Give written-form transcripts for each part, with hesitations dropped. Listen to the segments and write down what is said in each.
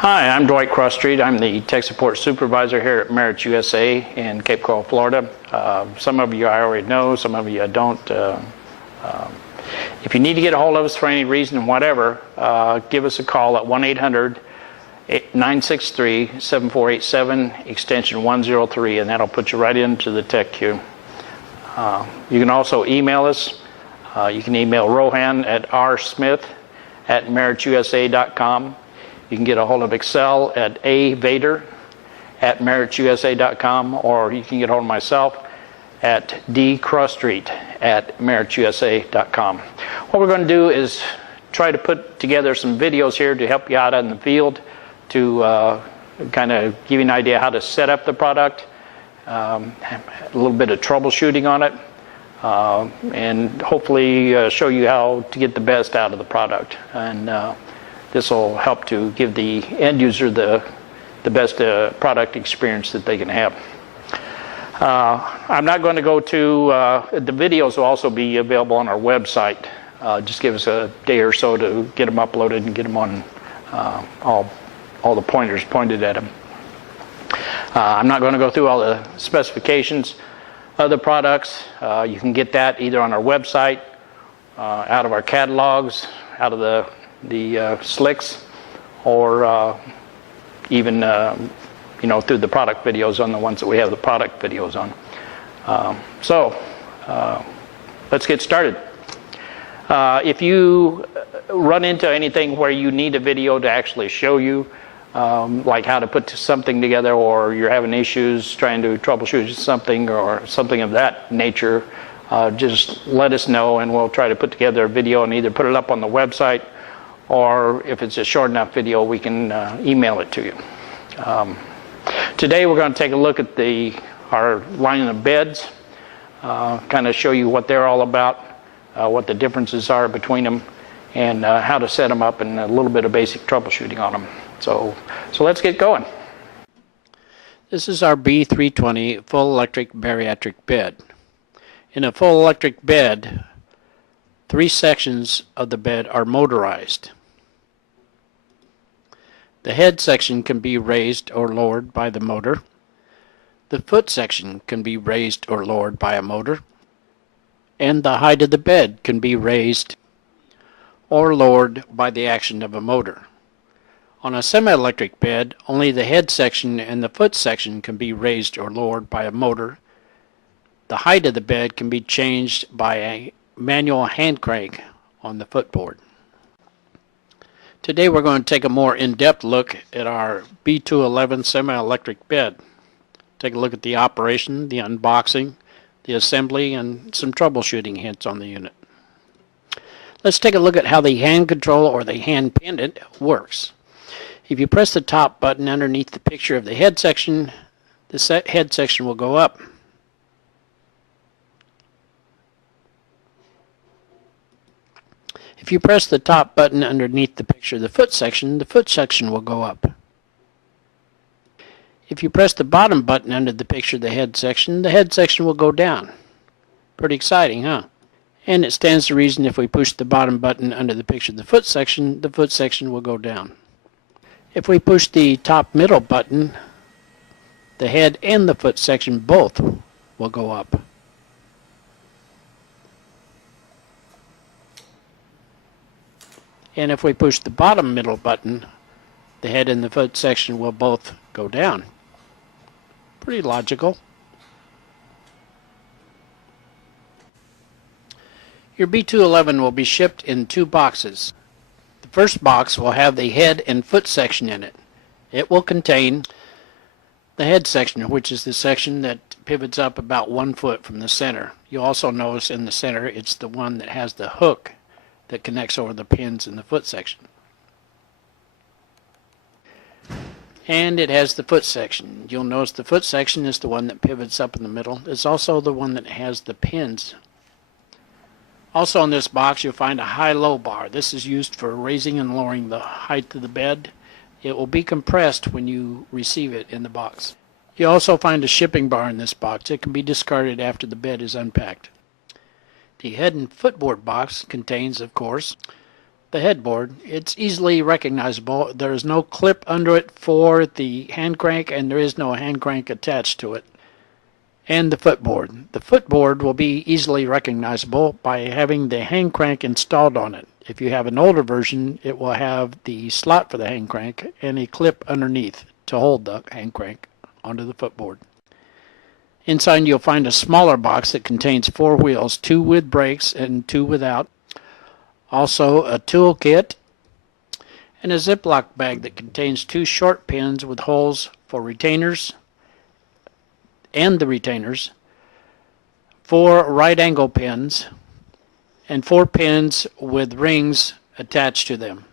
Hi, I'm Dwight Crosstreet. I'm the tech support supervisor here at Merit USA in Cape Coral, Florida. Some of you I already know, some of you I don't. If you need to get a hold of us for any reason, whatever, give us a call at 1-800-963-7487, extension 103, and that'll put you right into the tech queue. You can also email us. You can email Rohan at rsmith@meritusa.com. You can get a hold of Excel at avader@meritusa.com, or you can get a hold of myself at dcrosstreet@meritusa.com. What we're going to do is try to put together some videos here to help you out in the field, to kind of give you an idea how to set up the product, a little bit of troubleshooting on it, and hopefully show you how to get the best out of the product. And this will help to give the end user the best product experience that they can have. I'm not going to go to, the videos will also be available on our website. Just give us a day or so to get them uploaded and get them on all the pointers pointed at them. I'm not going to go through all the specifications of the products. You can get that either on our website, out of our catalogs, out of the slicks, or even through the product videos on the ones that we have the product videos on. Let's get started. If you run into anything where you need a video to actually show you like how to put something together, or you're having issues trying to troubleshoot something or something of that nature, just let us know and we'll try to put together a video and either put it up on the website, or if it's a short enough video, we can email it to you. Today we're going to take a look at our line of beds, kind of show you what they're all about, what the differences are between them, and how to set them up, and a little bit of basic troubleshooting on them. So let's get going. This is our B320 full electric bariatric bed. In a full electric bed, 3 sections of the bed are motorized. The head section can be raised or lowered by the motor. The foot section can be raised or lowered by a motor. And the height of the bed can be raised or lowered by the action of a motor. On a semi-electric bed, only the head section and the foot section can be raised or lowered by a motor. The height of the bed can be changed by a manual hand crank on the footboard. Today we're going to take a more in-depth look at our B211 semi-electric bed. Take a look at the operation, the unboxing, the assembly, and some troubleshooting hints on the unit. Let's take a look at how the hand control or the hand pendant works. If you press the top button underneath the picture of the head section, the head section will go up. If you press the top button underneath the picture of the foot section will go up. If you press the bottom button under the picture of the head section will go down. Pretty exciting, huh? And it stands to reason if we push the bottom button under the picture of the foot section will go down. If we push the top middle button, the head and the foot section both will go up. And if we push the bottom middle button, the head and the foot section will both go down. Pretty logical. Your B211 will be shipped in 2 boxes. The first box will have the head and foot section in it. It will contain the head section, which is the section that pivots up about 1 foot from the center. You'll also notice in the center it's the one that has the hook that connects over the pins in the foot section. And it has the foot section. You'll notice the foot section is the one that pivots up in the middle. It's also the one that has the pins. Also in this box you'll find a high-low bar. This is used for raising and lowering the height of the bed. It will be compressed when you receive it in the box. You'll also find a shipping bar in this box. It can be discarded after the bed is unpacked. The head and footboard box contains, of course, The headboard, it's easily recognizable. There is no clip under it for the hand crank, and there is no hand crank attached to it. And the footboard. The footboard will be easily recognizable by having the hand crank installed on it. If you have an older version, it will have the slot for the hand crank and a clip underneath to hold the hand crank onto the footboard. Inside you'll find a smaller box that contains 4 wheels, 2 with brakes and 2 without. Also a tool kit and a Ziploc bag that contains 2 short pins with holes for retainers and the retainers, 4 right angle pins, and 4 pins with rings attached to them.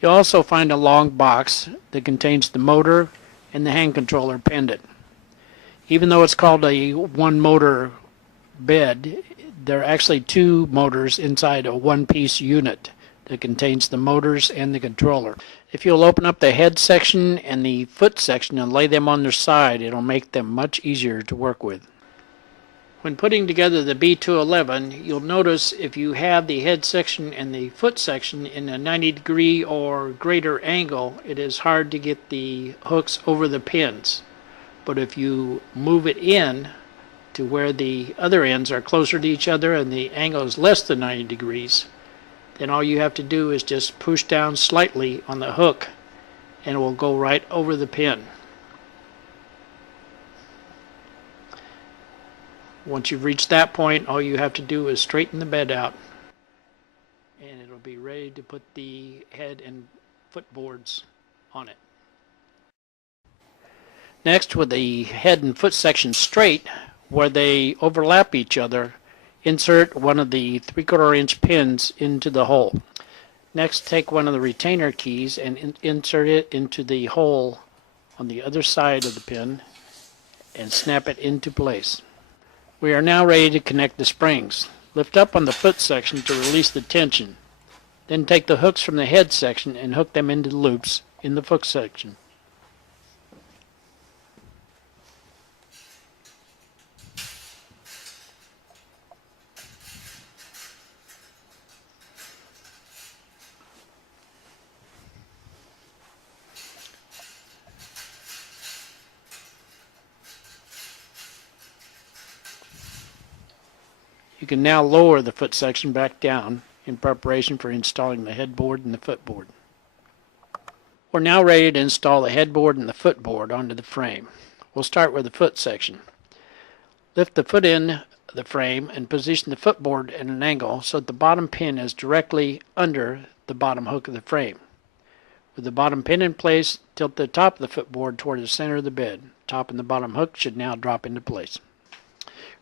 You'll also find a long box that contains the motor and the hand controller pendant. Even though it's called a one motor bed, there are actually 2 motors inside a one-piece unit that contains the motors and the controller. If you'll open up the head section and the foot section and lay them on their side, it'll make them much easier to work with. When putting together the B211, you'll notice if you have the head section and the foot section in a 90-degree or greater angle, it is hard to get the hooks over the pins. But if you move it in to where the other ends are closer to each other and the angle is less than 90 degrees, then all you have to do is just push down slightly on the hook and it will go right over the pin. Once you've reached that point, all you have to do is straighten the bed out and it'll be ready to put the head and foot boards on it. Next, with the head and foot section straight, where they overlap each other, insert one of the 3/4 inch pins into the hole. Next, take one of the retainer keys and insert it into the hole on the other side of the pin and snap it into place. We are now ready to connect the springs. Lift up on the foot section to release the tension. Then take the hooks from the head section and hook them into the loops in the foot section. You can now lower the foot section back down in preparation for installing the headboard and the footboard. We're now ready to install the headboard and the footboard onto the frame. We'll start with the foot section. Lift the foot in the frame and position the footboard at an angle so that the bottom pin is directly under the bottom hook of the frame. With the bottom pin in place, tilt the top of the footboard toward the center of the bed. Top and the bottom hook should now drop into place.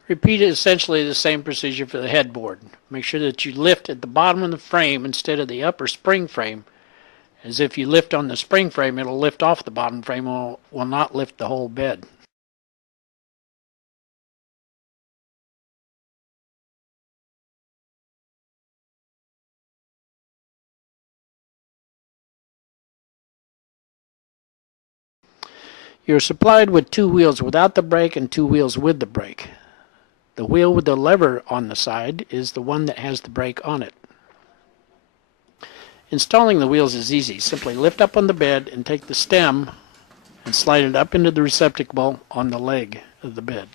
Repeat essentially the same procedure for the headboard. Make sure that you lift at the bottom of the frame instead of the upper spring frame, as if you lift on the spring frame, it'll lift off the bottom frame, will not lift the whole bed. You're supplied with 2 wheels without the brake and 2 wheels with the brake. The wheel with the lever on the side is the one that has the brake on it. Installing the wheels is easy. Simply lift up on the bed and take the stem and slide it up into the receptacle on the leg of the bed.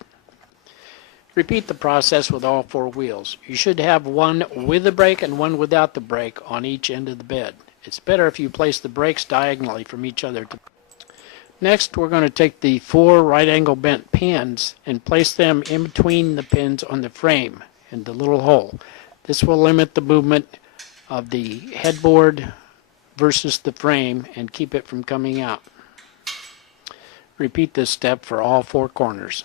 Repeat the process with all 4 wheels. You should have one with the brake and one without the brake on each end of the bed. It's better if you place the brakes diagonally from each other. Next, we're going to take the 4 right angle bent pins and place them in between the pins on the frame in the little hole. This will limit the movement of the headboard versus the frame and keep it from coming out. Repeat this step for all 4 corners.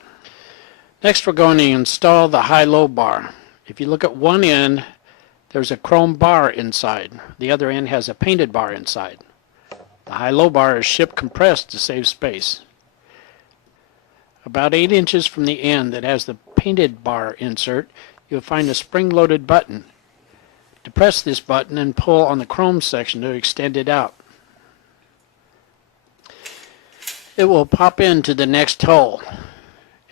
Next, we're going to install the high-low bar. If you look at one end, there's a chrome bar inside. The other end has a painted bar inside. The high-low bar is shipped compressed to save space. About 8 inches from the end that has the painted bar insert, you'll find a spring-loaded button. Depress this button and pull on the chrome section to extend it out. It will pop into the next hole.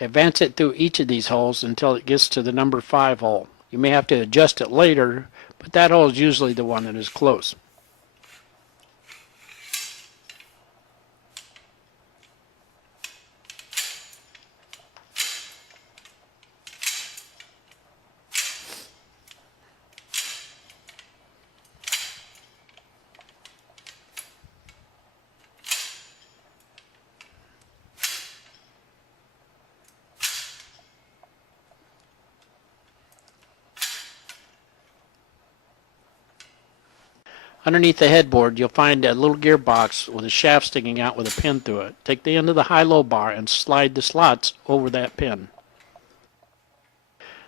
Advance it through each of these holes until it gets to the number 5 hole. You may have to adjust it later but that hole is usually the one that is close. Underneath the headboard, you'll find a little gearbox with a shaft sticking out with a pin through it. Take the end of the high-low bar and slide the slots over that pin.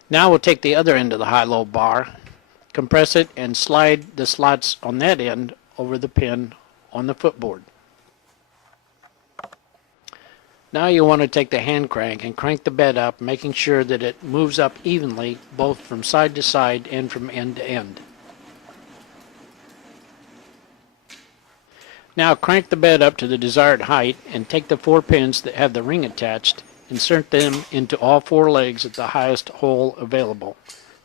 Now we'll take the other end of the high-low bar, compress it, and slide the slots on that end over the pin on the footboard. Now you want to take the hand crank and crank the bed up, making sure that it moves up evenly both from side to side and from end to end. Now crank the bed up to the desired height and take the 4 pins that have the ring attached, insert them into all 4 legs at the highest hole available.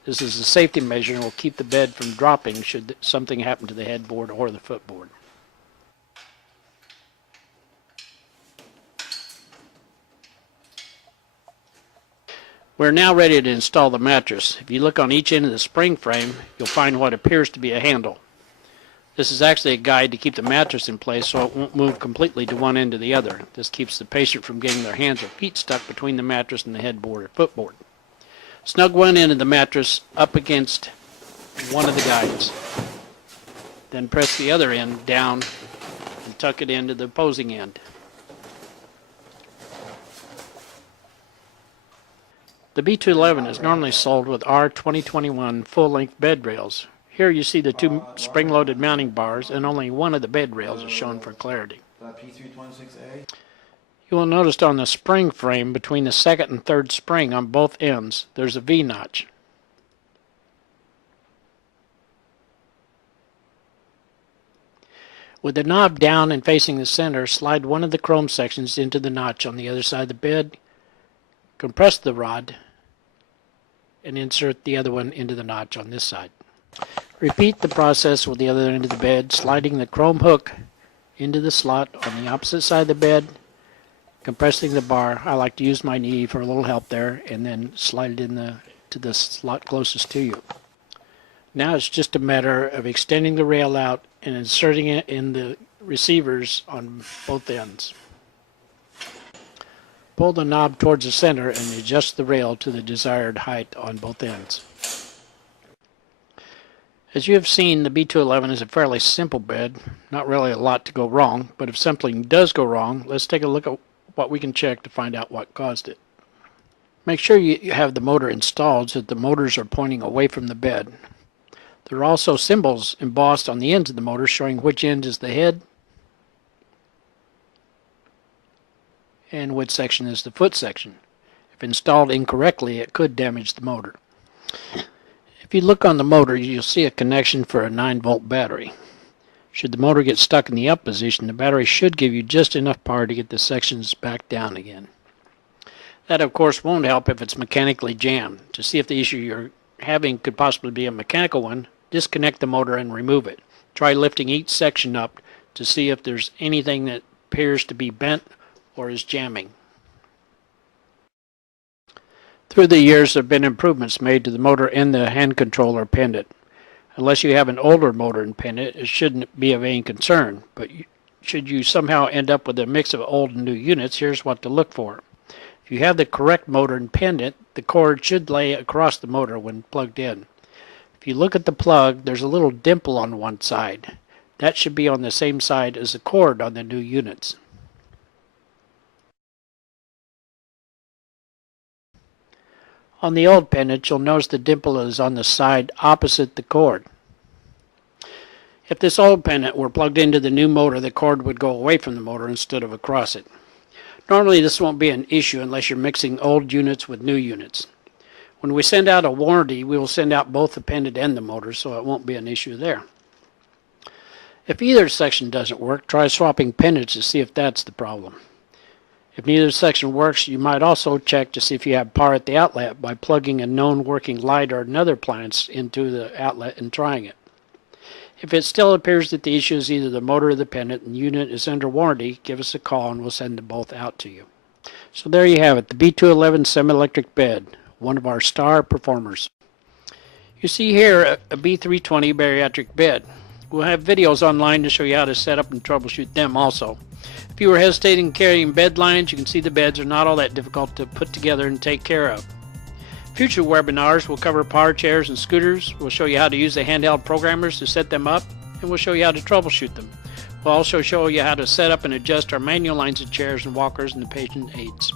This is a safety measure and will keep the bed from dropping should something happen to the headboard or the footboard. We're now ready to install the mattress. If you look on each end of the spring frame, you'll find what appears to be a handle. This is actually a guide to keep the mattress in place so it won't move completely to one end or the other. This keeps the patient from getting their hands or feet stuck between the mattress and the headboard or footboard. Snug one end of the mattress up against one of the guides. Then press the other end down and tuck it into the opposing end. The B211 is normally sold with our 2021 full-length bed rails. Here you see the 2 spring-loaded mounting bars, and only one of the bed rails is shown for clarity. P326A. You will notice on the spring frame between the second and third spring on both ends, there's a V-notch. With the knob down and facing the center, slide one of the chrome sections into the notch on the other side of the bed, compress the rod, and insert the other one into the notch on this side. Repeat the process with the other end of the bed, sliding the chrome hook into the slot on the opposite side of the bed, compressing the bar. I like to use my knee for a little help there, and then slide it to the slot closest to you. Now it's just a matter of extending the rail out and inserting it in the receivers on both ends. Pull the knob towards the center and adjust the rail to the desired height on both ends. As you have seen, the B211 is a fairly simple bed, not really a lot to go wrong, but if something does go wrong, let's take a look at what we can check to find out what caused it. Make sure you have the motor installed so that the motors are pointing away from the bed. There are also symbols embossed on the ends of the motor showing which end is the head and which section is the foot section. If installed incorrectly, it could damage the motor. If you look on the motor, you'll see a connection for a 9-volt battery. Should the motor get stuck in the up position, the battery should give you just enough power to get the sections back down again. That, of course, won't help if it's mechanically jammed. To see if the issue you're having could possibly be a mechanical one, disconnect the motor and remove it. Try lifting each section up to see if there's anything that appears to be bent or is jamming. Through the years, there have been improvements made to the motor and the hand controller pendant. Unless you have an older motor and pendant, it shouldn't be of any concern, but should you somehow end up with a mix of old and new units, here's what to look for. If you have the correct motor and pendant, the cord should lay across the motor when plugged in. If you look at the plug, there's a little dimple on one side. That should be on the same side as the cord on the new units. On the old pendant, you'll notice the dimple is on the side opposite the cord. If this old pendant were plugged into the new motor, the cord would go away from the motor instead of across it. Normally this won't be an issue unless you're mixing old units with new units. When we send out a warranty, we will send out both the pendant and the motor, so it won't be an issue there. If either section doesn't work, try swapping pendants to see if that's the problem. If neither section works, you might also check to see if you have power at the outlet by plugging a known working light or another appliance into the outlet and trying it. If it still appears that the issue is either the motor or the pendant and the unit is under warranty, give us a call and we'll send them both out to you. So there you have it, the B211 semi-electric bed, one of our star performers. You see here a B320 bariatric bed. We'll have videos online to show you how to set up and troubleshoot them also. If you were hesitating carrying bed lines, you can see the beds are not all that difficult to put together and take care of. Future webinars will cover power chairs and scooters. We'll show you how to use the handheld programmers to set them up, and we'll show you how to troubleshoot them. We'll also show you how to set up and adjust our manual lines of chairs and walkers and the patient aids.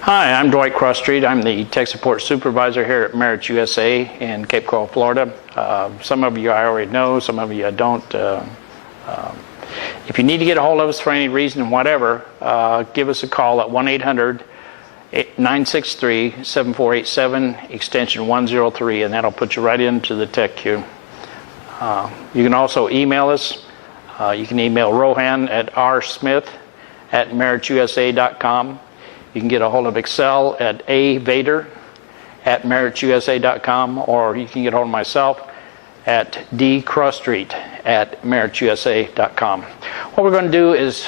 Hi, I'm Dwight Crosstreet. I'm the tech support supervisor here at Merit USA in Cape Coral, Florida. Some of you I already know, some of you I don't. If you need to get a hold of us for any reason, whatever, give us a call at 1-800-963-7487, extension 103, and that'll put you right into the tech queue. You can also email us. You can email Rohan at rsmith@meritusa.com. You can get a hold of Excel at avader@meritusa.com, or you can get a hold of myself at dcrosstreet@meritusa.com. What we're going to do is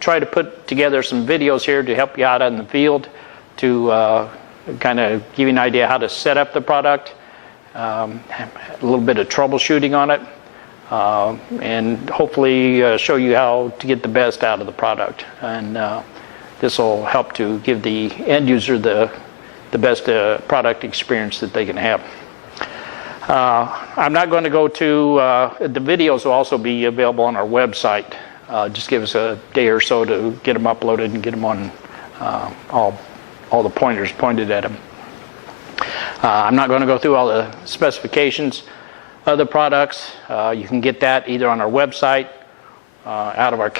try to put together some videos here to help you out in the field, to kind of give you an idea how to set up the product, a little bit of troubleshooting on it, and hopefully show you how to get the best out of the product. And this will help to give the end user the best product experience that they can have. I'm not going to go to, the videos will also be available on our website. Just give us a day or so to get them uploaded and get them on all the pointers pointed at them. I'm not going to go through all the specifications of the products. You can get that either on our website, out of our